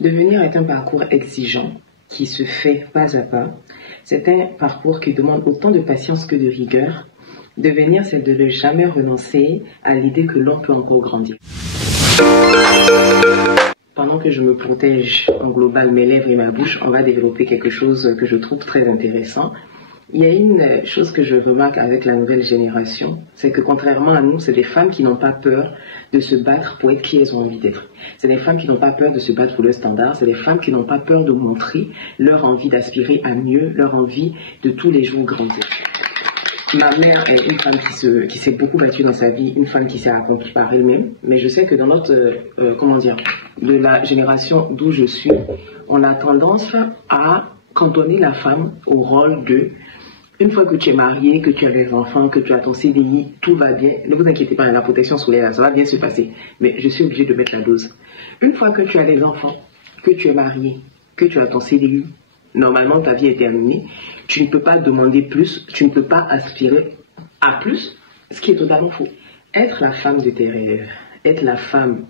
Devenir est un parcours exigeant qui se fait pas à pas. C'est un parcours qui demande autant de patience que de rigueur. Devenir, c'est de ne jamais renoncer à l'idée que l'on peut encore grandir. Pendant que je me protège en global mes lèvres et ma bouche, on va développer quelque chose que je trouve très intéressant. Il y a une chose que je remarque avec la nouvelle génération, c'est que contrairement à nous, c'est des femmes qui n'ont pas peur de se battre pour être qui elles ont envie d'être. C'est des femmes qui n'ont pas peur de se battre pour leurs standards, c'est des femmes qui n'ont pas peur de montrer leur envie d'aspirer à mieux, leur envie de tous les jours grandir. Ma mère est une femme qui s'est beaucoup battue dans sa vie, une femme qui s'est accomplie par elle-même, mais je sais que dans notre, de la génération d'où je suis, on a tendance à cantonner la femme au rôle de une fois que tu es marié, que tu as des enfants, que tu as ton CDI, tout va bien. Ne vous inquiétez pas, la protection solaire, ça va bien se passer. Mais je suis obligée de mettre la dose. Une fois que tu as des enfants, que tu es marié, que tu as ton CDI, normalement ta vie est terminée. Tu ne peux pas demander plus, tu ne peux pas aspirer à plus, ce qui est totalement faux. Être la femme de tes rêves, être la femme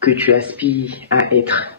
que tu aspires à être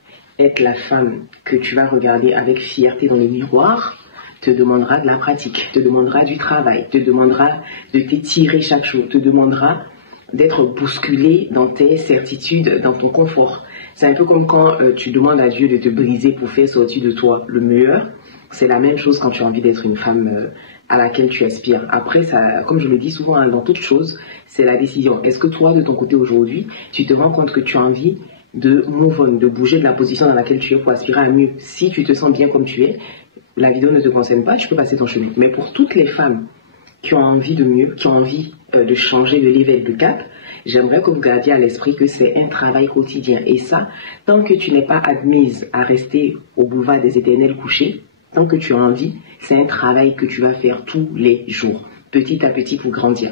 la femme que tu vas regarder avec fierté dans le miroir, te demandera de la pratique, te demandera du travail, te demandera de t'étirer chaque jour, te demandera d'être bousculé dans tes certitudes, dans ton confort. C'est un peu comme quand tu demandes à Dieu de te briser pour faire sortir de toi le meilleur. C'est la même chose quand tu as envie d'être une femme à laquelle tu aspires. Après, ça, comme je le dis souvent, dans toute chose, c'est la décision. Est-ce que toi, de ton côté aujourd'hui, tu te rends compte que tu as envie de move on, de bouger de la position dans laquelle tu es pour aspirer à mieux? Si tu te sens bien comme tu es, la vidéo ne te concerne pas, tu peux passer ton chemin. Mais pour toutes les femmes qui ont envie de mieux, qui ont envie de changer de level, de cap, j'aimerais que vous gardiez à l'esprit que c'est un travail quotidien. Et ça, tant que tu n'es pas admise à rester au boulevard des éternels couchés, tant que tu as envie, c'est un travail que tu vas faire tous les jours, petit à petit pour grandir.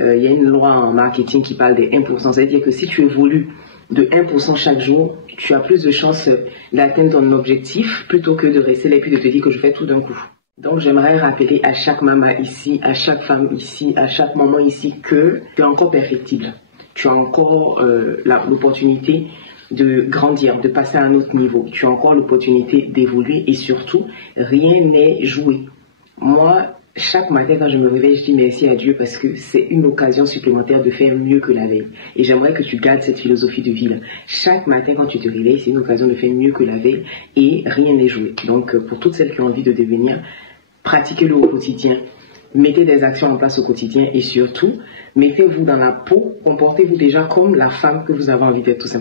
Il y a une loi en marketing qui parle des 1%, c'est-à-dire que si tu évolues de 1% chaque jour, tu as plus de chances d'atteindre ton objectif plutôt que de rester là et puis de te dire que je fais tout d'un coup. Donc j'aimerais rappeler à chaque maman ici, à chaque femme ici, à chaque maman ici que tu es encore perfectible. Tu as encore l'opportunité de grandir, de passer à un autre niveau. Tu as encore l'opportunité d'évoluer et surtout, rien n'est joué. Moi, chaque matin quand je me réveille, je dis merci à Dieu parce que c'est une occasion supplémentaire de faire mieux que la veille. Et j'aimerais que tu gardes cette philosophie de vie-là. Chaque matin quand tu te réveilles, c'est une occasion de faire mieux que la veille et rien n'est joué. Donc pour toutes celles qui ont envie de devenir, pratiquez-le au quotidien. Mettez des actions en place au quotidien et surtout, mettez-vous dans la peau, comportez-vous déjà comme la femme que vous avez envie d'être tout simplement.